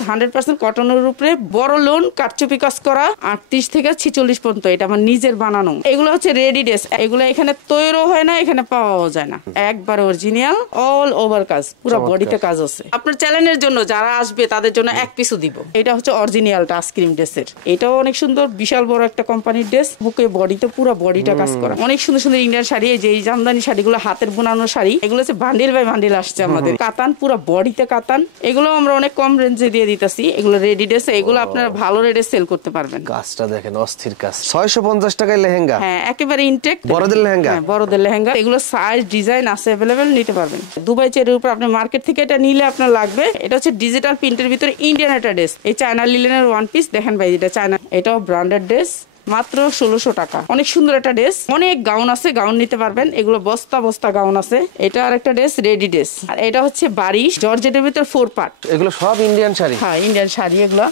100% কটনের উপরে বড় লোন কারচুপি কাজ করা 38 থেকে 46 পর্যন্ত। এটা আমার নিজের বানানো। এগুলো হচ্ছে রেডি ড্রেস, এগুলো এখানে তৈরিও হয় না, এখানে পাওয়াও যায় না। একবার অরিজিনাল অল ওভার কাজ, পুরো বডিতে কাজ আছে। আপনার চ্যালেঞ্জের জন্য যারা আসবে তাদের জন্য এক পিসও দিব। এটা হচ্ছে অরিজিনালটা আইসক্রিম ড্রেসের। এটাও অনেক সুন্দর, বিশাল বড় একটা কোম্পানির ড্রেস। বুকে বডিতে পুরো বডিটা কাজ করা। অনেক সুন্দর সুন্দর ইন্ডিয়ান শাড়ি, এই যে এই জামদানি শাড়িগুলো হাতের বোনানো শাড়ি, এগুলো হচ্ছে বান্ডিল বাই বান্ডিল আসছে আমাদের। কাতান, পুরো বডিতে কাতান। এগুলো আমরা অনেক কম রেঞ্জে দিয়ে দিতেছি। এগুলো রেডি ড্রেস, এগুলো আপনারা ভালো রেটে সেল করতে পারবেন। কাজটা দেখেন, অস্থির কাজ। 650 টাকায় লেহেঙ্গা। হ্যাঁ, একেবারে ইনটেক বড়দের লেহেঙ্গা। হ্যাঁ, বড়দের লেহেঙ্গা। এগুলো সাইজ ডিজাইন আছে, अवेलेबल, নিতে পারবেন। দুবাই চেরির উপর আপনি মার্কেট থেকে এটা নিলে আপনার লাগবে। এটা হচ্ছে ডিজিটাল প্রিন্টের ভিতরে ইন্ডিয়ান একটা ড্রেস। এই চায়না লিলেনের ওয়ান পিস দেখেন ভাই, এটা চায়না, এটাও ব্র্যান্ডেড ড্রেস, মাত্র 1600 টাকা। অনেক সুন্দর একটা ড্রেস। অনেক গাউন আছে, গাউন নিতে পারবেন। এগুলো বস্তা বস্তা গাউন আছে। এটা আর একটা ড্রেস রেডি ড্রেস। আর এটা হচ্ছে বারিশ জর্জেটের ভিতর 4 পার্ট। এগুলো সব ইন্ডিয়ান শাড়ি। হ্যাঁ, ইন্ডিয়ান শাড়ি এগুলো।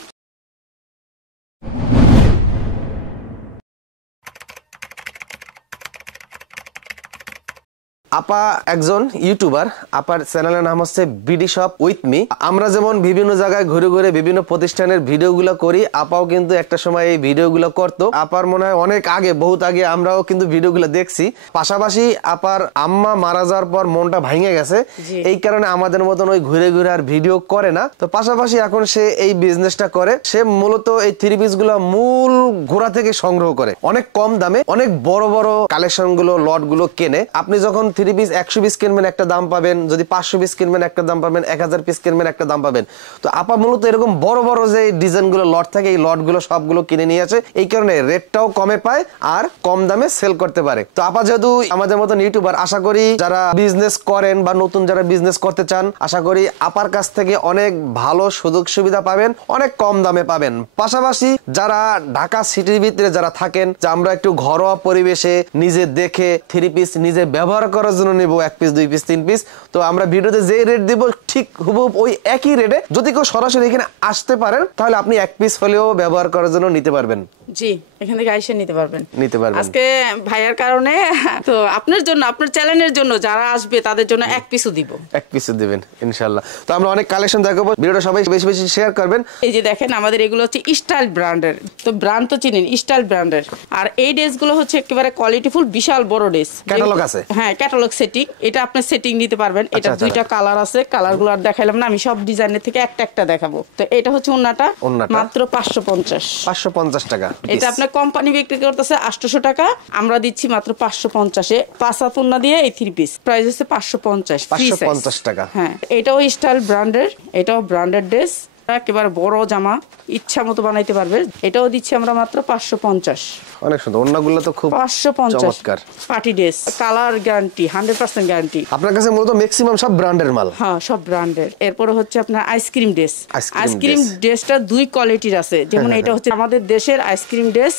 আপা একজন ইউটিউবার, আপার চ্যানেলের নাম হচ্ছে বিডি শপ উইথ মি। আমরা যেমন বিভিন্ন জায়গায় ঘুরে ঘুরে বিভিন্ন প্রতিষ্ঠানের ভিডিওগুলো করি, আপাও কিন্তু একটা সময় এই ভিডিওগুলো করতো। আপার মনে হয় অনেক আগে, বহুত আগে আমরাও কিন্তু ভিডিওগুলো দেখছি। পাশাপাশি আপার আম্মা মারা যাওয়ার পর মনটা ভাঙে গেছে, এই কারণে আমাদের মতন ওই ঘুরে ঘুরে আর ভিডিও করে না। তো পাশাপাশি এখন সে এই বিজনেসটা করে। সে মূলত এই থ্রি পিস গুলো মূল ঘোড়া থেকে সংগ্রহ করে, অনেক কম দামে অনেক বড় বড় কালেকশন গুলো, লট গুলো কেনে। আপনি যখন 3 পিস 100 পিস কিনবেন একটা দাম পাবেন, যদি 500 পিস কিনবেন একটা দাম পাবেন, 1000 পিস কিনবেন একটা দাম পাবেন। তো আপা মূলত এরকম বড় বড় যে ডিজাইন গুলো লট থাকে, এই লট গুলো সবগুলো কিনে নিয়ে আসে। এই কারণে রেটটাও কমে পায় আর কম দামে সেল করতে পারে। তো আপা যেহেতু আমাদের মতন ইউটিউবার, আশা করি যারা বিজনেস করেন বা নতুন যারা বিজনেস করতে চান, আশা করি আপার কাছ থেকে অনেক ভালো সুযোগ সুবিধা পাবেন, অনেক কম দামে পাবেন। পাশাপাশি যারা ঢাকা সিটির ভিতরে যারা থাকেন, যে আমরা একটু ঘরোয়া পরিবেশে নিজে দেখে 3 পিস নিজে ব্যবহার করার জন্য নিব, 1 পিস 2 পিস 3 পিস, তো আমরা ভিডিওতে যে রেট দিব ঠিক হুবহুব ওই একই রেটে। যদি কেউ সরাসরি এখানে আসতে পারেন তাহলে আপনি 1 পিস হলেও ব্যবহার করার জন্য নিতে পারবেন। জি, এখান থেকে আইসা নিতে পারবেন। আজকে ভাইয়ার কারণে, তো আপনার জন্য, আপনার চ্যানেলের জন্য যারা আসবে তাদের জন্য 1 পিসও দিব। 1 পিসও দিবেন ইনশাআল্লাহ। তো আমরা অনেক কালেকশন দেখাবো, ভিডিওটা সবাই বেশি বেশি শেয়ার করবেন। এই যে দেখেন, আমাদের এগুলো হচ্ছে স্টাইল ব্র্যান্ডের। তো ব্র্যান্ড তো চিনেন, স্টাইল ব্র্যান্ডের। আর এই ড্রেসগুলো হচ্ছে একেবারে কোয়ালিটিফুল, বিশাল বড় ড্রেস। ক্যাটালগ আছে? হ্যাঁ, ক্যাটালগ সেটিং। এটা আপনি সেটিং নিতে পারবেন। এটা দুইটা কালার আছে, কালারগুলো আর দেখাইলাম না, আমি সব ডিজাইনের থেকে একটা একটা দেখাবো। তো এটা হচ্ছে ওন্নাটা, মাত্র 550 টাকা। এটা আপনার কোম্পানি বিক্রি করতেছে 800 টাকা, আমরা দিচ্ছি মাত্র 550 এ। 5 হাত ওন্না দিয়ে এই 3 পিস প্রাইস হচ্ছে 550 টাকা। হ্যাঁ, এটাও স্টাইল ব্র্যান্ডের, এটাও ব্র্যান্ডেড ড্রেস, একেবারে বড় জামা, ইচ্ছা মতো বানাইতে পারবে। এটাও দিচ্ছি আমরা মাত্র 550। অনেক সুন্দর, ওন্নাগুলো তো খুব 550 চমৎকার। Party dress, colour guarantee, 100% guarantee. আপনার কাছে মূলত ম্যাক্সিমাম সব ব্র্যান্ডের মাল? হ্যাঁ, সব ব্র্যান্ডের। এরপরে হচ্ছে আপনার আইসক্রিম ড্রেস। আইসক্রিম ড্রেসটা 2 কোয়ালিটির আছে। যেমন এটা হচ্ছে আমাদের দেশের আইসক্রিম ড্রেস,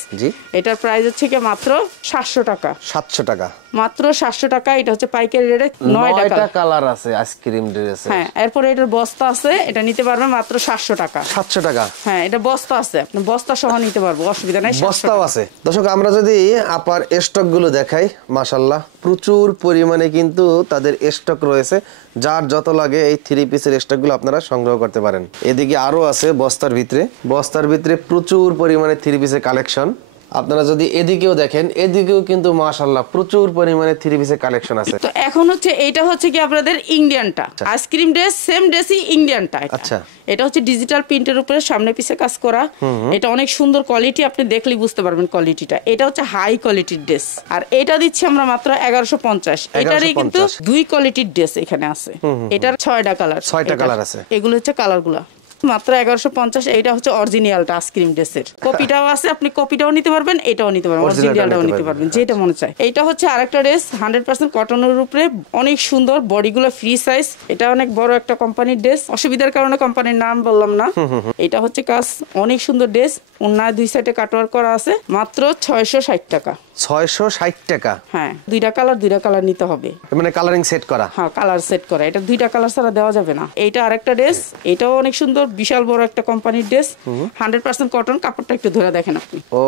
এটার প্রাইস হচ্ছে কি মাত্র 700 টাকা। 700 টাকা, মাত্র 700 টাকা। এটা হচ্ছে পাইকারি রেটে 9টা কালার আছে আইসক্রিম ড্রেসে। হ্যাঁ, এরপরে এটার বস্তা আছে, এটা নিতে পারবেন মাত্র 700 টাকা। 700 টাকা? হ্যাঁ, এটা বস্তা আছে, আপনি বস্তা সহ নিতে পারবো, অসুবিধা নাই। বস্তাও আছে। দর্শক, আমরা যদি আপার স্টক গুলো দেখাই, মাশাআল্লাহ প্রচুর পরিমাণে কিন্তু তাদের স্টক রয়েছে। যার যত লাগে এই 3 পিসের স্টক গুলো আপনারা সংগ্রহ করতে পারেন। এদিকে আরো আছে বস্তার ভিতরে প্রচুর পরিমাণে 3 পিসের কালেকশন। আপনারা যদি এদিকেও দেখেন, এদিকেও কিন্তু মাশাআল্লাহ প্রচুর পরিমাণে 3 পিসের কালেকশন আছে। তো এখন হচ্ছে এইটা হচ্ছে কি আপনাদের ইন্ডিয়ানটা আইসক্রিম ড্রেস, সেম ড্রেসই ইন্ডিয়ানটা। আচ্ছা, এটা হচ্ছে ডিজিটাল প্রিন্টের উপরে সামনে পিছে কাজ করা। এটা অনেক সুন্দর কোয়ালিটি, আপনি দেখলেই বুঝতে পারবেন কোয়ালিটিটা। এটা হচ্ছে হাই কোয়ালিটির ড্রেস, আর এটা দিচ্ছি আমরা মাত্র 1150। এটারই কিন্তু 2 কোয়ালিটির ড্রেস এখানে আছে। এটার 6টা কালার আছে। এগুলো হচ্ছে কালারগুলো, মাত্র 1150। এটা হচ্ছে অরিজিনালটা আইসক্রিম ড্রেসের। কপিটাও আছে, আপনি কপিটাও নিতে পারবেন, এটাও নিতে পারবেন, অরিজিনালটাও নিতে পারবেন, যেটা মনে চায়। এটা হচ্ছে আরেকটা ড্রেস 100% কটনের উপরে, অনেক সুন্দর, বডিগুলো ফ্রি সাইজ। এটা অনেক বড় একটা কোম্পানির ড্রেস, অসুবিধার কারণে কোম্পানির নাম বললাম না। এটা হচ্ছে কাজ, অনেক সুন্দর ড্রেস। উন্নায় দুই সাইডে কাটওয়ার করা আছে, মাত্র 660 টাকা। 660 টাকা? হ্যাঁ, দুইটা কালার নিতে হবে, মানে কালারিং সেট করা? হ্যাঁ, কালার সেট করা। এটা দুইটা কালার ছাড়া দেওয়া যাবে না। এইটা আরেকটা ড্রেস, এটাও অনেক সুন্দর, বিশাল বড় একটা কোম্পানির ড্রেস, 100% কটন। কাপড়টা একটু ধরে দেখেন আপনি, ও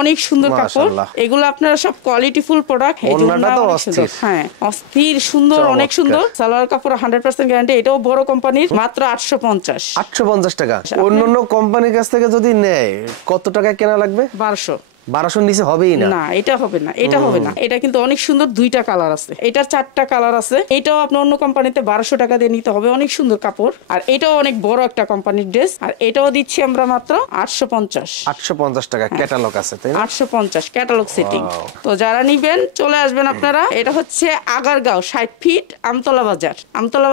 অনেক সুন্দর কাপড়। মাশাআল্লাহ। এগুলো আপনারা সব কোয়ালিটি ফুল প্রোডাক্ট। ওন্নাটা তো অস্থির। হ্যাঁ, অস্থির সুন্দর, অনেক সুন্দর। সালোয়ার কাপড় 100% গ্যারান্টি। এটাও বড় কোম্পানির, মাত্র 850। 850 টাকা? অন্যান্য কোম্পানির কাছ থেকে যদি নেয় কত টাকা কেনা লাগবে? 1200। 1200 নিচে হবেই না? না, এটা হবে না, এটা হবে না। এটা কিন্তু অনেক সুন্দর, দুইটা কালার আছে, এটার 4টা কালার আছে। এটাও আপনি অন্য কোম্পানিতে 1200 টাকা দিয়ে নিতে হবে, অনেক সুন্দর কাপড়। আর এটাও অনেক বড় একটা কোম্পানির ড্রেস, আর এটাও দিচ্ছি আমরা মাত্র 850। 850 টাকা ক্যাটালগ আছে, তাই না? 850 ক্যাটালগ সেটিং। তো যারা নিবেন চলে আসবেন আপনারা। এটা হচ্ছে আগারগাঁও 60 ফিট আমতলা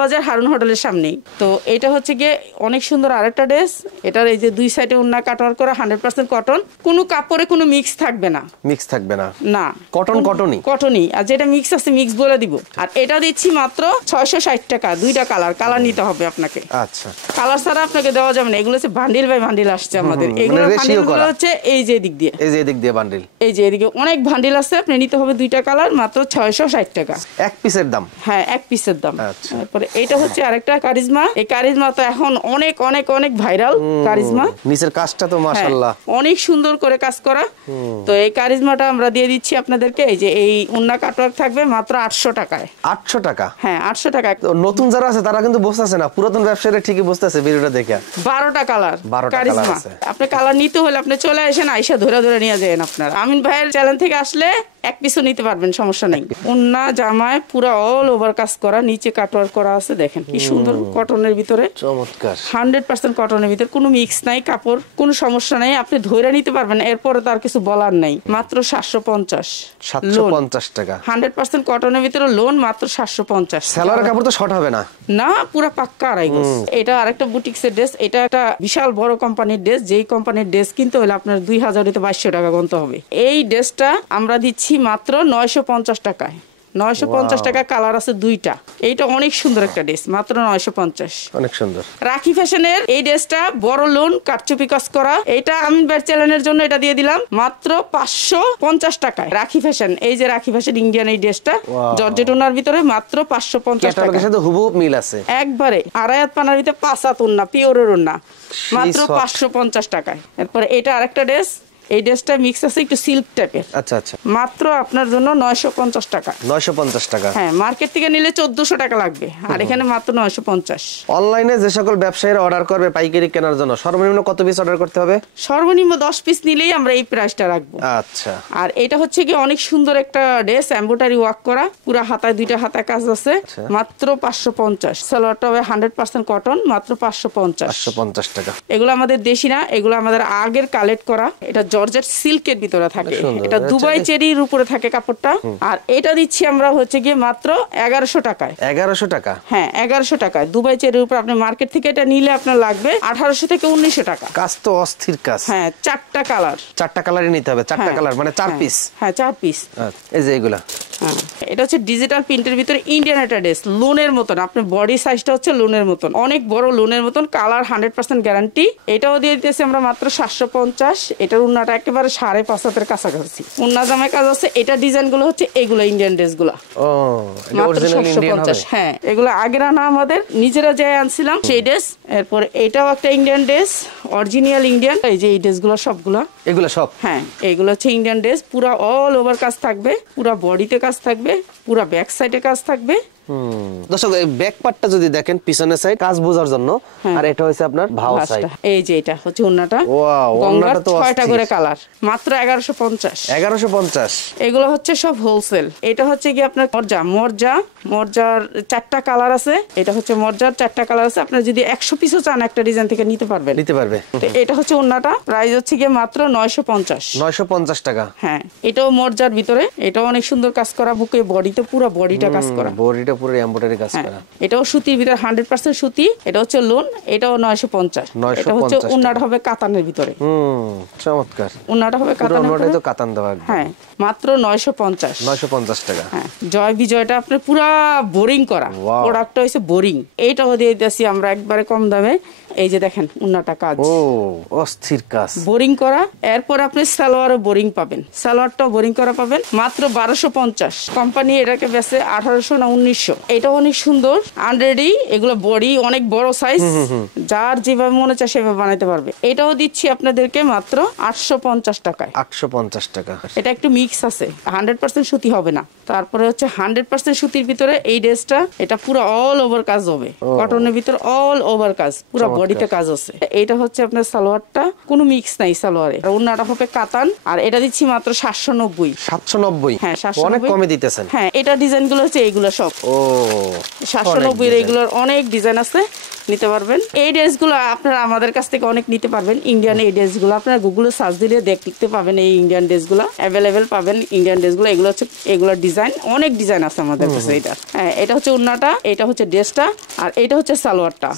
বাজার হারুন হোটেলের সামনেই। তো এটা হচ্ছে গিয়ে অনেক সুন্দর আরেকটা ড্রেস। এটার এই যে দুই সাইডে উন্না কাটওয়ার করা, 100% কটন। কোনো কাপড়ে কোনো মিক্স থাকবে না। মিক্স থাকবে না? না, কটনই। আর যেটা মিক্স আছে মিক্স বলে দিব। আর এটা দিচ্ছি মাত্র 660 টাকা। দুইটা কালার নিতে হবে আপনাকে। আচ্ছা, কালার ছাড়া আপনাকে দেওয়া যাবে না। এগুলো হচ্ছে বান্ডিল বাই বান্ডিল আসছে আমাদের। এগুলো বান্ডিলগুলো হচ্ছে এই যে এদিক দিয়ে বান্ডিল, এই যে এদিকে অনেক বান্ডিল আছে। আপনি নিতে হবে দুইটা কালার, মাত্র 660 টাকা। এক পিসের দাম? হ্যাঁ, এক পিসের দাম। আচ্ছা। তারপরে এটা হচ্ছে আরেকটা কারিজমা। এই কারিজমা তো এখন অনেক অনেক অনেক ভাইরাল। কারিজমা নিচের কাজটা তো মাশাআল্লাহ অনেক সুন্দর করে কাজ করা। তো এই কারিজমাটা আমরা দিয়ে দিচ্ছি আপনাদেরকে। এই যে এই উন্না কাটওয়ার্ক থাকবে মাত্র 800 টাকায়। 800 টাকা? হ্যাঁ, 800 টাকা। নতুন যারা আছে তারা কিন্তু বুঝতেছে না, পুরাতন ব্যবসায়ীরা ঠিকই বুঝতেছে ভিডিওটা দেখে। 12টা কালার 12টা কারিজমা। কালার আছে। আপনি কালার নিতে হলে আপনি চলে আসেন, আইসা ধরে নিয়ে যাবেন। আপনারা আমিন ভাইয়ের চ্যানেল থেকে আসলে এক পিসও নিতে পারবেন, সমস্যা নেই। উন্না জামায় পুরো অল ওভার কাজ করা, নিচে কাটওয়ার্ক করা আছে। দেখেন কি সুন্দর, কটনের ভিতরে, চমৎকার। 100% কটনের ভিতরে, কোনো মিক্স নাই কাপড়, কোনো সমস্যা নাই। আপনি ধরে নিতে পারবেন, এরপরে তার কিছু বলার নাই। মাত্র 750 টাকা। 100% কটনের ভিতরে লোন, মাত্র 750। সেলারের কাপড় তো শর্ট হবে না? না, পুরো পাক্কা আড়াই গজ। এটা আরেকটা বুটিক্সের ড্রেস। এটা একটা বিশাল বড় কোম্পানির ড্রেস। যেই কোম্পানির ড্রেস কিনতে হলে আপনার 2000 হইতে 2200 টাকা গুনতে হবে। এই ড্রেসটা আমরা দিচ্ছি মাত্র 950 টাকায়। 950 টাকা। কালার আছে দুইটা। এইটা অনেক সুন্দর একটা ড্রেস, মাত্র 950। অনেক সুন্দর। রাখি ফ্যাশনের এই ড্রেসটা বড় লোন কারচুপি কাজ করা। এটা আমিন ভাইয়ের চ্যানেলের জন্য এটা দিয়ে দিলাম মাত্র 550 টাকায়। রাখি ফ্যাশন, এই যে রাখি ফ্যাশন ইন্ডিয়ান এই ড্রেসটা জর্জেট ওনার ভিতরে, মাত্র 550 টাকা। ক্যাটালগের সাথে হুবহু মিল আছে একবারে। আড়াইয়াত পানার ভিতরে 5 হাত ওন্না, পিওরের ওন্না, মাত্র 550 টাকায়। এরপরে এটা আরেকটা ড্রেস। এই ড্রেসটা মিক্স আছে একটু সিল্ক টাইপের। আচ্ছা আচ্ছা। মাত্র আপনার জন্য 950 টাকা। 950 টাকা? হ্যাঁ, মার্কেট থেকে নিলে 1400 টাকা লাগবে, আর এখানে মাত্র 950। অনলাইনে যে সকল ব্যবসায়ীরা অর্ডার করবে পাইকারি কেনার জন্য সর্বনিম্ন কত পিস অর্ডার করতে হবে? সর্বনিম্ন 10 পিস নিলেই আমরা এই প্রাইসটা রাখবো। আচ্ছা। আর এটা হচ্ছে কি অনেক সুন্দর একটা ড্রেস, এমব্রয়ডারি ওয়ার্ক করা, পুরো হাতায় দুইটা হাতায় কাজ আছে, মাত্র 550। সালোয়ারটা হবে 100% কটন, মাত্র 550 টাকা। এগুলো আমাদের দেশি না, এগুলো আমাদের আগের কালেক্ট করা। এটা জর্জেট সিল্কের ভিতরে থাকে। এটা দুবাই চেরির উপরে থাকে কাপড়টা। আর এটা দিচ্ছি আমরা হচ্ছে গিয়ে মাত্র 1100 টাকায়। 1100 টাকা? হ্যাঁ, 1100 টাকায়। দুবাই চেরির উপর আপনি মার্কেট থেকে এটা নিলে আপনার লাগবে 1800 থেকে 1900 টাকা। কাজ তো অস্থির কাজ। হ্যাঁ, 4টা কালার। 4টা কালারই নিতে হবে? 4টা কালার মানে 4 পিস? হ্যাঁ, 4 পিস। এই যে এগুলা। হ্যাঁ, এটা হচ্ছে ডিজিটাল প্রিন্টের ভিতরে ইন্ডিয়ান একটা ড্রেস, লোনের মতন। আপনার বডি সাইজটা হচ্ছে লোনের মতন, অনেক বড় লোনের মতন। Colour 100% guarantee. এটাও দিয়ে দিতেছি আমরা মাত্র 750। এটার উন্নাটা একেবারে 5.5 হাতের কাছাকাছি। উন্না জামায় কাজ আছে। এটা ডিজাইন গুলো হচ্ছে এগুলো ইন্ডিয়ান ড্রেস গুলা। ও, এটা অরিজিনাল ইন্ডিয়ান হবে? হ্যাঁ, এগুলো আগের আনা, আমাদের নিজেরা যাই আনছিলাম সেই ড্রেস। এরপর এটাও একটা ইন্ডিয়ান ড্রেস, অরিজিনাল ইন্ডিয়ান। এই যে এই ড্রেসগুলো সবগুলা, এগুলো সব? হ্যাঁ, এগুলো হচ্ছে ইন্ডিয়ান ড্রেস। পুরা অল ওভার কাজ থাকবে, পুরা বডিতে কাজ থাকবে, পুরা ব্যাক সাইডে কাজ থাকবে। দর্শক, এই ব্যাক পার্টটা যদি দেখেন পিছনের সাইড কাজ বোঝার জন্য, আর এটা হচ্ছে আপনার ভাও সাইড। এই যে এটা হচ্ছে ওন্নাটা। ওয়াও, ওন্নাটা তো 6টা করে কালার, মাত্র 1150। 1150? এগুলো হচ্ছে সব হোলসেল। এটা হচ্ছে কি আপনার মরজার 4টা কালার আছে। এটা হচ্ছে মরজার 4টা কালার আছে। আপনি যদি 100 পিসও চান একটা ডিজাইন থেকে নিতে পারবে। এটা হচ্ছে ওন্নাটা, প্রাইস হচ্ছে কি মাত্র 950 টাকা। হ্যাঁ, এটাও মরজার ভিতরে। এটাও অনেক সুন্দর কাজ করা, বুকে বডিতে পুরো বডিটা কাজ করা, বডিটা পুরো এমব্রয়ডারি কাজ করা। এটাও সুতির ভিতরে 100% সুতি। এটা হচ্ছে লোন, এটাও 950। এটা হচ্ছে উন্নাটা হবে কাতানের ভিতরে। চমৎকার। উন্নাটা হবে কাতানের ভিতরে, তো কাতান দেওয়া। হ্যাঁ, মাত্র 950 টাকা। হ্যাঁ, জয় বিজয়টা আপনার পুরা বোরিং করা প্রোডাক্টটা হইছে বোরিং। এইটাও দিয়ে দিয়েছি আমরা একবারে কম দামে। এই যে দেখেন উন্নাটা কাজ, ও অস্থির কাজ, বোরিং করা। এরপর আপনি সালোয়ারও বোরিং পাবেন, সালোয়ারটাও বোরিং করা পাবেন মাত্র 1250। কোম্পানি এটাকে বেচে 1800 না 1900। এটা অনেক সুন্দর আনরেডি, এগুলো বডি অনেক বড় সাইজ, যার যেভাবে মনে চায় সেভাবে বানাইতে পারবে। এটাও দিচ্ছি আপনাদেরকে মাত্র 850 টাকায়। 850 টাকা। এটা একটু মিক্স আছে, 100% সুতি হবে না। তারপরে হচ্ছে 100% সুতির ভিতরে এই ড্রেসটা, এটা পুরো অল ওভার কাজ হবে, কটনের ভিতরে অল ওভার কাজ, পুরো বডিতে কাজ আছে। এটা হচ্ছে আপনার সালোয়ারটা, কোনো মিক্স নাই সালোয়ারে। ওন্নাটা হবে কাতান, আর এটা দিচ্ছি মাত্র 790। 790? হ্যাঁ 790, অনেক কমে দিতেছেন। হ্যাঁ এটা ডিজাইন গুলো হচ্ছে এইগুলো সব। ও 790 এগুলোর অনেক ডিজাইন আছে, নিতে পারবেন। এই ড্রেসগুলো আপনারা আমাদের কাছ থেকে অনেক নিতে পারবেন। ইন্ডিয়ান এই ড্রেসগুলো আপনারা গুগলে সার্চ দিলে দেখতে পাবেন, এই ইন্ডিয়ান ড্রেসগুলো অ্যাভেলেবেল পাবেন। ইন্ডিয়ান ড্রেসগুলো এগুলো হচ্ছে, এগুলোর ডিজাইন অনেক ডিজাইন আছে আমাদের কাছে। এটা হ্যাঁ, এটা হচ্ছে উন্নাটা, এটা হচ্ছে ড্রেসটা, আর এটা হচ্ছে সালোয়ারটা।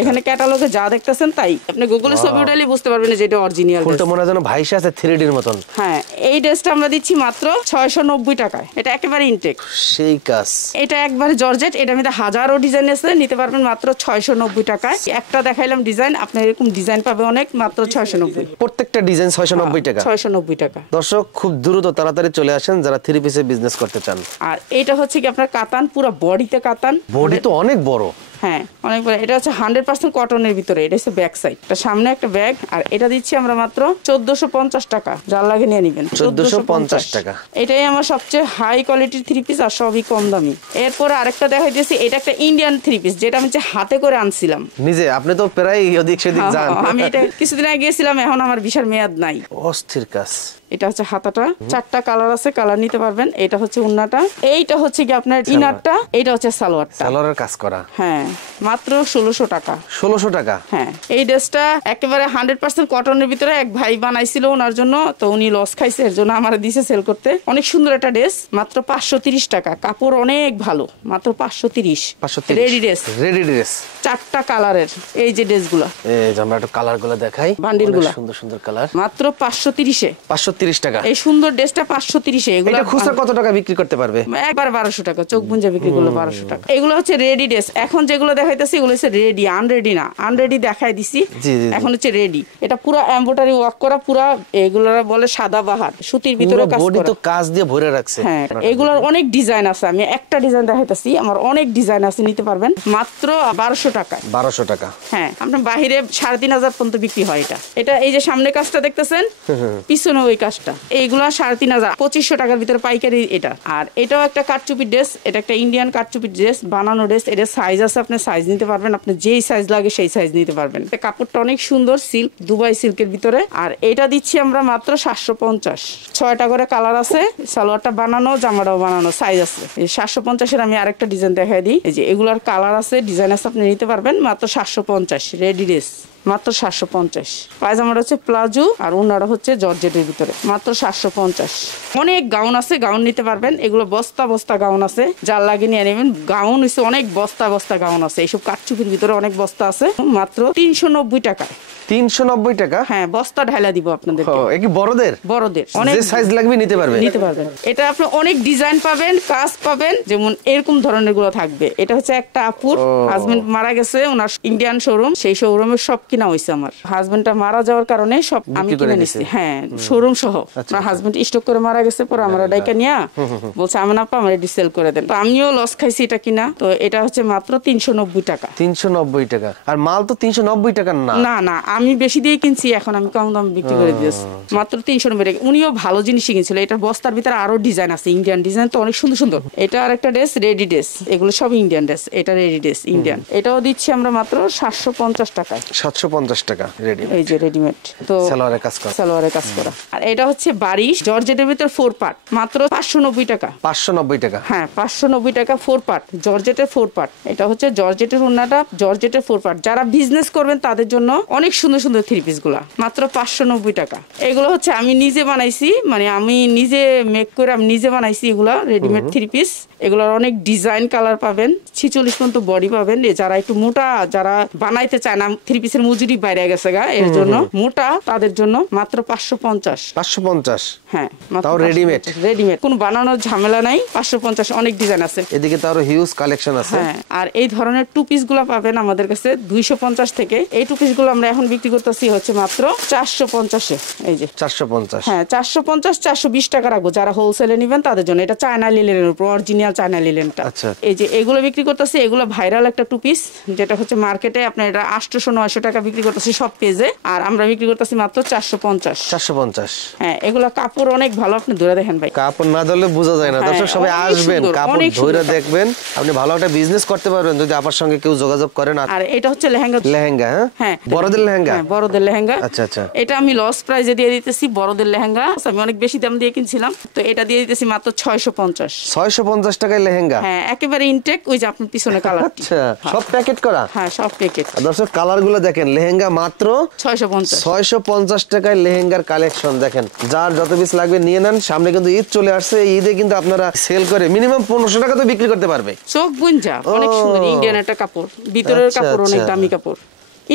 এখানে ক্যাটালগে যা দেখতেছেন তাই, আপনি গুগলে ছবি উঠালে বুঝতে পারবেন যে এটা অরিজিনাল। ফুলটা মনে হয় যেন ভাইসে আছে 3D এর মতন। হ্যাঁ, এই ড্রেসটা আমরা দিচ্ছি মাত্র 690 টাকায়। এটা একেবারে ইনটেক, সেই কাজ। এটা একবারে জর্জেট, এটার মধ্যে হাজারো ডিজাইন আছে, নিতে পারবেন মাত্র 690 টাকায়। একটা দেখাইলাম ডিজাইন, আপনার এরকম ডিজাইন পাবে অনেক, মাত্র 690। প্রত্যেকটা ডিজাইন 690 টাকা। 690 টাকা। দর্শক খুব দ্রুত তাড়াতাড়ি চলে আসেন যারা 3 পিসে বিজনেস করতে চান। আর এটা হচ্ছে কি আপনার কাতান, পুরো বডিতে কাতান। বডি তো অনেক বড়। হ্যাঁ অনেক বড়। এটা হচ্ছে 100% কটনের ভিতরে, এটা হচ্ছে ব্যাক সাইড, এটা সামনে একটা ব্যাগ। আর এটা দিচ্ছি আমরা মাত্র 1450 টাকা, যার লাগে নিয়ে নিবেন 1450 টাকা। এটাই আমার সবচেয়ে হাই কোয়ালিটির 3 পিস, আর সবই কম দামি। এরপরে আরেকটা দেখাই দিয়েছি, এটা একটা ইন্ডিয়ান 3 পিস, যেটা আমি হাতে করে আনছিলাম নিজে। আপনি তো প্রায় ওদিক সেদিক যান। আমি এটা কিছুদিন আগে গিয়েছিলাম, এখন আমার ভিসার মেয়াদ নাই। অস্থির কাজ। এটা হচ্ছে হাতাটা, 4টা কালার আছে, কালার নিতে পারবেন। এটা হচ্ছে উন্নাটা, এইটা হচ্ছে কি আপনার ইনারটা, এটা হচ্ছে সালোয়ারটা। সালোয়ারের কাজ করা। হ্যাঁ মাত্র 1600 টাকা। 1600 টাকা। হ্যাঁ, এই ড্রেসটা একেবারে 100% কটনের ভিতরে এক ভাই বানাইছিল ওনার জন্য, তো উনি লস খাইছে, এর জন্য আমার দিছে সেল করতে। অনেক সুন্দর একটা ড্রেস, মাত্র 530 টাকা। কাপড় অনেক ভালো, মাত্র 530। রেডি ড্রেস, রেডি ড্রেস 4টা কালারের। এই যে ড্রেসগুলো, এই যে আমরা একটু কালারগুলো দেখাই, বান্ডিলগুলো সুন্দর সুন্দর কালার। মাত্র 530 এ। 530 টাকা। এই সুন্দর ড্রেসটা 530 এ। এগুলো এটা খুচরা কত টাকা বিক্রি করতে পারবে? একবার 1200 টাকা, চোখ বুঁজে বিক্রি করলে 1200 টাকা। এগুলো হচ্ছে রেডি ড্রেস। এখন যেগুলো দেখাইতেছি এগুলো হচ্ছে রেডি, আনরেডি না। আনরেডি দেখাই দিছি, এখন হচ্ছে রেডি। এটা পুরো এমব্রয়ডারি ওয়ার্ক করা, পুরো এগুলোরা বলে সাদা বাহার, সুতির ভিতরে কাজ করা। বডি তো কাজ দিয়ে ভরে রাখছে। হ্যাঁ, এগুলোর অনেক ডিজাইন আছে, আমি একটা ডিজাইন দেখাইতেছি, আমার অনেক ডিজাইন আছে, নিতে পারবেন মাত্র 1200 টাকা। 1200 টাকা। হ্যাঁ, আপনার বাহিরে 3500 পর্যন্ত বিক্রি হয়। এটা এই যে সামনে কাজটা দেখতেছেন, পিছনে ওই কাজটা, এইগুলো 3500, 2500 টাকার ভিতরে পাইকারি এটা। আর এটাও একটা কাটচুপি ড্রেস, এটা একটা ইন্ডিয়ান কাটচুপি ড্রেস, বানানো ড্রেস। এটা সাইজ আছে, আপনি সাইজ নিতে পারবেন, আপনি যেই সাইজ লাগে সেই সাইজ নিতে পারবেন। কাপড়টা অনেক সুন্দর, সিল্ক, দুবাই সিল্কের ভিতরে। আর এটা দিচ্ছি আমরা মাত্র 750। 6টা করে কালার আছে, সালোয়ারটা বানানো, জামাটাও বানানো, সাইজ আছে। 750-এর আমি আরেকটা ডিজাইন দেখাই দিই। এই যে এগুলার কালার আছে, ডিজাইন আছে, আপনি নিতে পারবেন মাত্র 750। রেডি ড্রেস মাত্র 750। পায়জামাটা হচ্ছে প্লাজো, আর ওনারা হচ্ছে জর্জেটের ভিতরে, মাত্র 750। অনেক গাউন আছে, গাউন নিতে পারবেন। এগুলো বস্তা বস্তা গাউন আছে, যার লাগে নিয়ে নেবেন। গাউন হচ্ছে অনেক বস্তা বস্তা গাউন আছে, এইসব কাটচুপির ভিতরে অনেক বস্তা আছে, মাত্র 390 টাকায়। 390 টাকা। হ্যাঁ, বস্তা ঢালা দিব আপনাদের। এই কি বড়দের? বড়দের অনেক যে সাইজ লাগবে নিতে পারবেন। এটা আপনি অনেক ডিজাইন পাবেন, কাজ পাবেন, যেমন এরকম ধরনের গুলো থাকবে। এটা হচ্ছে একটা আপুর হাজবেন্ড মারা গেছে, ওনার ইন্ডিয়ান শোরুম, সেই শোরুমে সব কিনা হয়েছে। আমার হাজবেন্ডটা মারা যাওয়ার কারণে সব আমি কিনে নিছি। হ্যাঁ, শোরুম সহ। আমার হাজবেন্ড স্টক করে মারা গেছে, পরে আমরা ডাইকা নিয়া বলছে আমি না পা আমার এটি সেল করে দেন। তো আমিও লস খাইছি এটা কিনা। তো এটা হচ্ছে মাত্র 390 টাকা। 390 টাকা। আর মাল তো 390 টাকা না। না না, আমি বেশি দিয়ে কিনছি, এখন আমি কম দাম বিক্রি করে দিয়েছি, মাত্র 390 টাকা। উনিও ভালো জিনিসই কিনছিল। এটা বস্তার ভিতরে আরো ডিজাইন আছে, ইন্ডিয়ান ডিজাইন তো অনেক সুন্দর সুন্দর। এটা আর একটা ড্রেস, রেডি ড্রেস, এগুলো সব ইন্ডিয়ান ড্রেস। এটা রেডি ড্রেস ইন্ডিয়ান, এটাও দিচ্ছি আমরা মাত্র 750 টাকায়। 750 টাকা রেডি। এই যে রেডিমেড, তো সালোয়ারে কাজ করা, সালোয়ারে কাজ করা। আর এটা হচ্ছে বারিশ জর্জেটের ভিতর 4 পার্ট, মাত্র 590 টাকা। 590 টাকা। হ্যাঁ, 590 টাকা 4 পার্ট, জর্জেটের 4 পার্ট। এটা হচ্ছে জর্জেটের ওন্নাটা, জর্জেটের 4 পার্ট। যারা বিজনেস করবেন তাদের জন্য অনেক সুন্দর সুন্দর 3 পিস গুলা, মাত্র 590 টাকা। এগুলো হচ্ছে আমি নিজে বানাইছি, মানে আমি নিজে মেক করে আমি নিজে বানাইছি এগুলা রেডিমেড 3 পিস। এগুলোর অনেক ডিজাইন কালার পাবেন, 46 পর্যন্ত বডি পাবেন। যারা একটু মোটা, যারা বানাইতে চায় না 3 পিসের মজুরি বাইরে গেছে গা, এর জন্য মোটা তাদের জন্য মাত্র 550। 550? হ্যাঁ, তাও রেডিমেড? রেডিমেড, কোনো বানানোর ঝামেলা নাই। 550, অনেক ডিজাইন আছে। এদিকে তো আরো হিউজ কালেকশন আছে। হ্যাঁ, আর এই ধরনের টু পিস গুলা পাবেন আমাদের কাছে 250 থেকে। এই টু পিস গুলো আমরা এখন বিক্রি করতেছি হচ্ছে মাত্র 450-এ। এই যে 450? হ্যাঁ, 450, 420 টাকা রাখবো যারা হোলসেলে নেবেন তাদের জন্য। এটা চায়না লিলেনের উপর, অরিজিনাল চায়না লিলেনটা। আচ্ছা। এই যে এগুলো বিক্রি করতেছি, এগুলো ভাইরাল একটা টু পিস, যেটা হচ্ছে মার্কেটে আপনার এটা 800-900 টাকা বিক্রি করতেছি সব পেজে, আর আমরা বিক্রি করতেছি মাত্র 450। 450? হ্যাঁ, এগুলো কাপড় অনেক ভালো, আপনি ধরে দেখেন ভাই। কাপড় না ধরলে বোঝা যায় না। দর্শক সবাই অনেক আসবেন, সুন্দর, কাপড় অনেক ধরে সুন্দর। দেখবেন, আপনি ভালো একটা বিজনেস করতে পারবেন যদি আপনার সঙ্গে কেউ যোগাযোগ করেন। আর এটা হচ্ছে লেহেঙ্গা। লেহেঙ্গা? হ্যাঁ, বড়দের লেহেঙ্গা? হ্যাঁ, বড়দের লেহেঙ্গা। আচ্ছা আচ্ছা। এটা আমি লস প্রাইজে দিয়ে দিতেছি, বড়দের লেহেঙ্গা আমি অনেক বেশি দাম দিয়ে কিনছিলাম, তো এটা দিয়ে দিতেছি মাত্র 650। 650 টাকায় লেহেঙ্গা? হ্যাঁ, একেবারে ইনটেক, ওই যে আপনার পিছনে কালার। আচ্ছা, সব প্যাকেট করা? হ্যাঁ, সব প্যাকেট। দর্শক কালার গুলো দেখেন, লেহেঙ্গা মাত্র 650। 650 টাকায় লেহেঙ্গার কালেকশন দেখেন। যার যত পিস লাগবে নিয়ে নেন, সামনে কিন্তু ঈদ চলে আসছে। এই ঈদে কিন্তু আপনারা সেল করে মিনিমাম 1500 টাকা তো বিক্রি করতে পারবে। চোখ বুঞ্জা, অনেক সুন্দর ইন্ডিয়ান একটা কাপড়, ভিতরের আচ্ছা, কাপড় অনেক আচ্ছা। দামি কাপড়,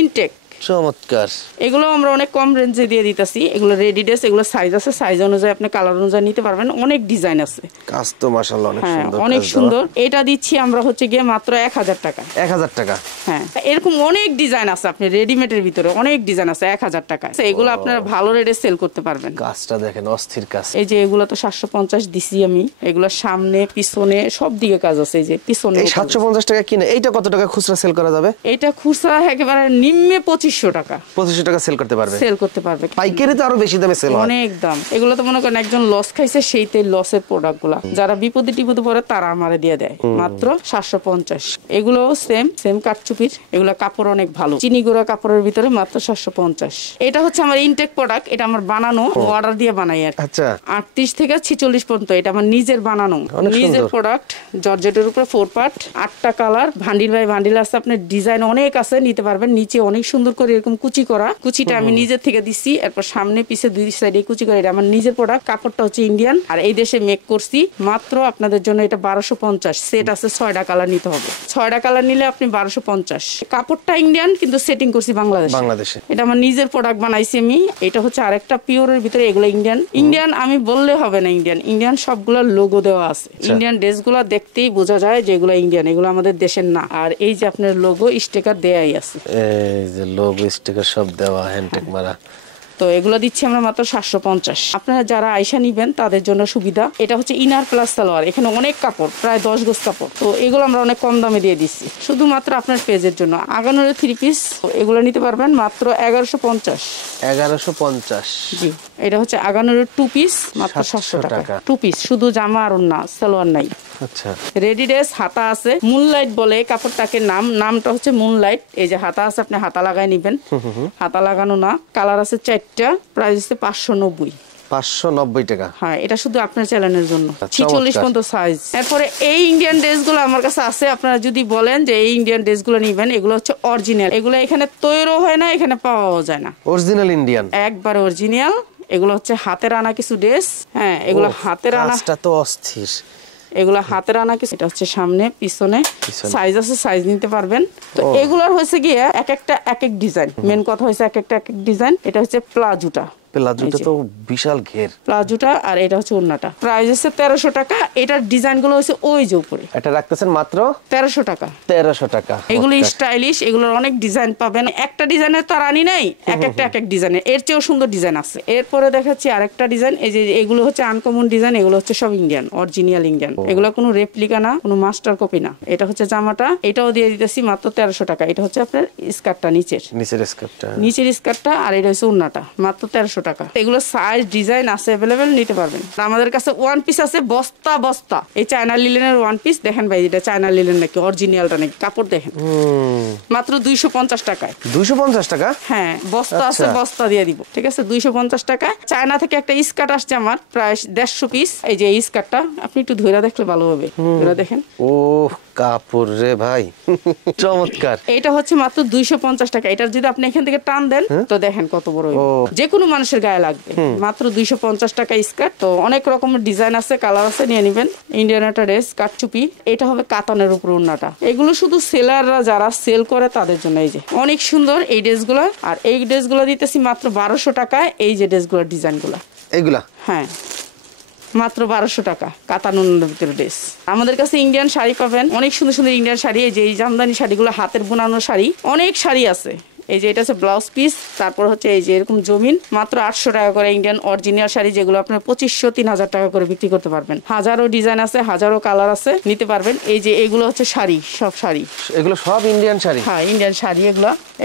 ইনটেক। চমৎকার। এগুলো আমরা অনেক কম রেঞ্জে দিয়ে দিতেছি। এগুলো রেডি ড্রেস, এগুলো সাইজ আছে, সাইজ অনুযায়ী আপনি কালার অনুযায়ী নিতে পারবেন। অনেক ডিজাইন আছে। কাজ তো মাশাআল্লাহ অনেক হ্যাঁ, সুন্দর। অনেক সুন্দর। এটা দিচ্ছি আমরা হচ্ছে গিয়ে মাত্র 1000 টাকা। 1000 টাকা? হ্যাঁ, এরকম অনেক ডিজাইন আছে, আপনি রেডিমেডের ভিতরে অনেক ডিজাইন আছে 1000 টাকায়। এগুলো আপনারা ভালো রেটে সেল করতে পারবেন। কাজটা দেখেন, অস্থির কাজ। এই যে এগুলো তো 750 দিছি আমি। এগুলো সামনে পিছনে সব দিকে কাজ আছে। এই যে পিছনে এই 750 টাকা কিনে এইটা কত টাকা খুচরা সেল করা যাবে? এটা খুচরা একেবারে নিম্নে 2500 টাকা। 2500 টাকা সেল করতে পারবে? সেল করতে পারবে। পাইকারি তো আরো বেশি দামে সেল হয়। অনেক দাম। এগুলো তো মনে করেন একজন লস খাইছে, সেইটাই লসের প্রোডাক্ট গুলা, যারা বিপদে টিপদে পড়ে তারা আমারে দিয়ে দেয় মাত্র 750। এগুলো সেম কাটচুপির, এগুলো কাপড় অনেক ভালো, চিনি গুঁড়া কাপড়ের ভিতরে মাত্র 750। এটা হচ্ছে আমার ইনটেক প্রোডাক্ট, এটা আমার বানানো, অর্ডার দিয়ে বানাই আর। আচ্ছা। 38 থেকে 46 পর্যন্ত এটা আমার নিজের বানানো, নিজের প্রোডাক্ট। জর্জেটের উপরে 4 পার্ট, 8টা কালার, ভান্ডিল বাই ভান্ডিল আছে। আপনার ডিজাইন অনেক আছে, নিতে পারবেন। নিচে অনেক সুন্দর করে এরকম কুচি করা, কুচিটা আমি নিজের থেকে দিচ্ছি। এরপর সামনে পিছে দুই সাইডে কুচি করে, এটা আমার নিজের প্রোডাক্ট। কাপড়টা হচ্ছে ইন্ডিয়ান, আর এই দেশে মেক করছি। মাত্র আপনাদের জন্য এটা 1250। সেট আছে 6টা কালার নিতে হবে। 6টা কালার নিলে আপনি 1250। কাপড়টা ইন্ডিয়ান কিন্তু সেটিং করছি বাংলাদেশে। এটা আমার নিজের প্রোডাক্ট বানাইছি আমি। এটা হচ্ছে আরেকটা পিওরের ভিতরে, এগুলো ইন্ডিয়ান আমি বললে হবে না। ইন্ডিয়ান সবগুলো লোগো দেওয়া আছে। ইন্ডিয়ান ড্রেসগুলো দেখতেই বোঝা যায় যে এগুলো ইন্ডিয়ান, এগুলো আমাদের দেশের না। আর এই যে আপনার লোগো স্টিকার দেয়াই আছে, এই যে লোগো স্টিকার সব দেওয়া, হ্যান্ডটেক মারা। তো এগুলো দিচ্ছি আমরা মাত্র 750। আপনারা যারা আয়সা নিবেন তাদের জন্য সুবিধা। এটা হচ্ছে ইনার প্লাস সালোয়ার, এখানে অনেক কাপড়, প্রায় 10 গজ কাপড়। তো এগুলো আমরা অনেক কম দামে দিয়ে দিচ্ছি শুধুমাত্র আপনার পেজের জন্য। আগানোর 3 পিস, এগুলো নিতে পারবেন মাত্র 1150। 1150? জি, এটা হচ্ছে আগানোর 2 পিস, মাত্র 700 টাকা। 2 পিস, শুধু জামা আর ওড়না, সালোয়ার নাই। আচ্ছা। রেডি ড্রেস, হাতা আছে। মুনলাইট বলে কাপড়টাকে, নামটা হচ্ছে মুনলাইট। এই যে হাতা আছে, আপনি হাতা লাগাই নিবেন। হাতা লাগানো না, কালার আছে 4টা, প্রাইস হচ্ছে 590। 590 টাকা? হ্যাঁ, এটা শুধু আপনার চ্যানেলের জন্য। 46 পর্যন্ত সাইজ। এরপরে এই ইন্ডিয়ান ড্রেসগুলো আমার কাছে আছে। আপনারা যদি বলেন যে এই ইন্ডিয়ান ড্রেসগুলো নিবেন, এগুলো হচ্ছে অরিজিনাল। এগুলো এখানে তৈরি হয় না, এখানে পাওয়াও যায় না। Original Indian? একবার অরিজিনাল। এগুলো হচ্ছে হাতের আনা কিছু ড্রেস। হ্যাঁ, এগুলো হাতের আনা। কাজটা তো অস্থির। এগুলো হাতের আনা কিছু। এটা হচ্ছে সামনে পিছনে সাইজ আছে, সাইজ নিতে পারবেন। তো এগুলোর হচ্ছে গিয়ে এক একটা এক এক ডিজাইন। মেন কথা হচ্ছে এক একটা এক এক ডিজাইন। এটা হচ্ছে প্লাজোটা। প্লাজোটা তো বিশাল ঘের। প্লাজোটা, আর এটা হচ্ছে ওড়নাটা। প্রাইস হচ্ছে 1300 টাকা। এটার ডিজাইন গুলো হচ্ছে ওই যে উপরে। এটা রাখতেছেন মাত্র 1300 টাকা। 1300 টাকা? এগুলো স্টাইলিশ, এগুলোর অনেক ডিজাইন পাবেন। একটা ডিজাইনের তো আর আনি নাই, এক একটা এক এক ডিজাইনের। এর চেয়েও সুন্দর ডিজাইন আছে। এরপরে দেখাচ্ছি আরেকটা ডিজাইন। এই যে এগুলো হচ্ছে আনকমন ডিজাইন, এগুলো হচ্ছে সব ইন্ডিয়ান, অরিজিনাল ইন্ডিয়ান। এগুলো কোনো রেপ্লিকা না, কোনো মাস্টার কপি না। এটা হচ্ছে জামাটা, এটাও দিয়ে দিতেছি মাত্র 1300 টাকা। এটা হচ্ছে আপনার স্কার্টটা, নিচের স্কার্টটা, আর এটা হচ্ছে ওড়নাটা, মাত্র 1300 টাকা। এগুলো সাইজ ডিজাইন আছে, अवेलेबल, নিতে পারবেন। আমাদের কাছে ওয়ান পিস আছে বস্তা বস্তা। এই চায়না লিলেনের ওয়ান পিস দেখেন ভাই, এটা চায়না লিলেন নাকি অরিজিনালটা নাকি, কাপড় দেখেন। মাত্র 250 টাকায়। 250 টাকা? হ্যাঁ, বস্তা আছে, বস্তা দিয়ে দিব। ঠিক আছে, 250 টাকা। চায়না থেকে একটা স্কার্ট আসছে আমার, প্রায় 150 পিস। এই যে এই স্কার্টটা আপনি একটু ধরে দেখলে ভালো হবে। ধরে দেখেন। ও কাপড় রে ভাই চমৎকার। এটা হচ্ছে মাত্র 250 টাকা। এটা যদি আপনি এখান থেকে টান দেন তো দেখেন কত বড় হইব। যে কোনো মানুষের গায়ে লাগবে। মাত্র 250 টাকা স্কার্ট। তো অনেক রকমের ডিজাইন আছে, কালার আছে, নিয়ে নেবেন। ইন্ডিয়ান একটা ড্রেস, কাটচুপি। এটা হবে কাতানের উপর ওড়নাটা। এগুলো শুধু সেলাররা যারা সেল করে তাদের জন্য। এই যে অনেক সুন্দর এই ড্রেসগুলো। আর এই ড্রেসগুলো দিতেছি মাত্র 1200 টাকায়। এই যে ড্রেসগুলোর ডিজাইনগুলো, এগুলা হ্যাঁ মাত্র 1200 টাকা। কাতানের ভিতরে ড্রেস। আমাদের কাছে ইন্ডিয়ান শাড়ি পাবেন, অনেক সুন্দর সুন্দর ইন্ডিয়ান শাড়ি। এই যে এই জামদানি শাড়িগুলো, হাতের বোনানো শাড়ি, অনেক শাড়ি আছে। এই যে এটা হচ্ছে ব্লাউজ পিস, তারপর হচ্ছে এই যে এরকম জমিন। মাত্র 800 টাকা করে ইন্ডিয়ান অরিজিনাল শাড়ি, যেগুলো আপনার 2500-3000 টাকা করে বিক্রি করতে পারবেন। হাজারো ডিজাইন আছে, হাজারো কালার আছে, নিতে পারবেন। এই যে এগুলো হচ্ছে শাড়ি, সব শাড়ি, এগুলো সব ইন্ডিয়ান শাড়ি। হ্যাঁ ইন্ডিয়ান শাড়ি।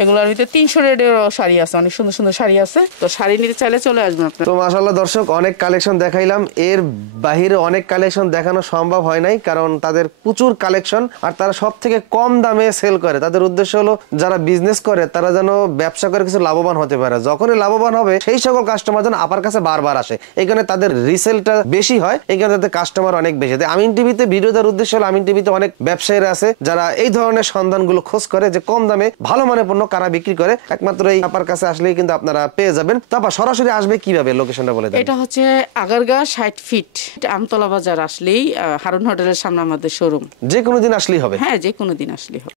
এগুলোর ভিতরে 300 রেটেরও শাড়ি আছে, অনেক সুন্দর সুন্দর শাড়ি আছে। তো শাড়ি নিতে চাইলে চলে আসবেন আপনার। তো মাশাআল্লাহ দর্শক, অনেক কালেকশন দেখাইলাম। এর বাহিরে অনেক কালেকশন দেখানো সম্ভব হয় নাই, কারণ তাদের প্রচুর কালেকশন। আর তারা সব থেকে কম দামে সেল করে। তাদের উদ্দেশ্য হলো যারা বিজনেস করে তারা যেন ব্যবসা করে কিছু লাভবান হতে পারে। যখনই লাভবান হবে সেই সকল কাস্টমার যেন আপার কাছে বারবার আসে। এখানে তাদের রিসেলটা বেশি হয়, এখানে তাদের কাস্টমার অনেক বেশি। আমিন টিভিতে ভিডিও দেওয়ার উদ্দেশ্য হলো আমিন টিভিতে অনেক ব্যবসায়ীরা আছে যারা এই ধরনের সন্ধানগুলো খোঁজ করে, যে কম দামে ভালো মানের পণ্য কারা বিক্রি করে। একমাত্র এই আপার কাছে আসলেই কিন্তু আপনারা পেয়ে যাবেন। তারপর সরাসরি আসবে কিভাবে, লোকেশনটা বলে দেন। এটা হচ্ছে আগারগাঁ 60 ফিট আমতলা বাজার আসলেই হারুন হোটেলের সামনে আমাদের শোরুম। যে কোনো দিন আসলেই হবে। হ্যাঁ যে কোনো দিন আসলেই হবে।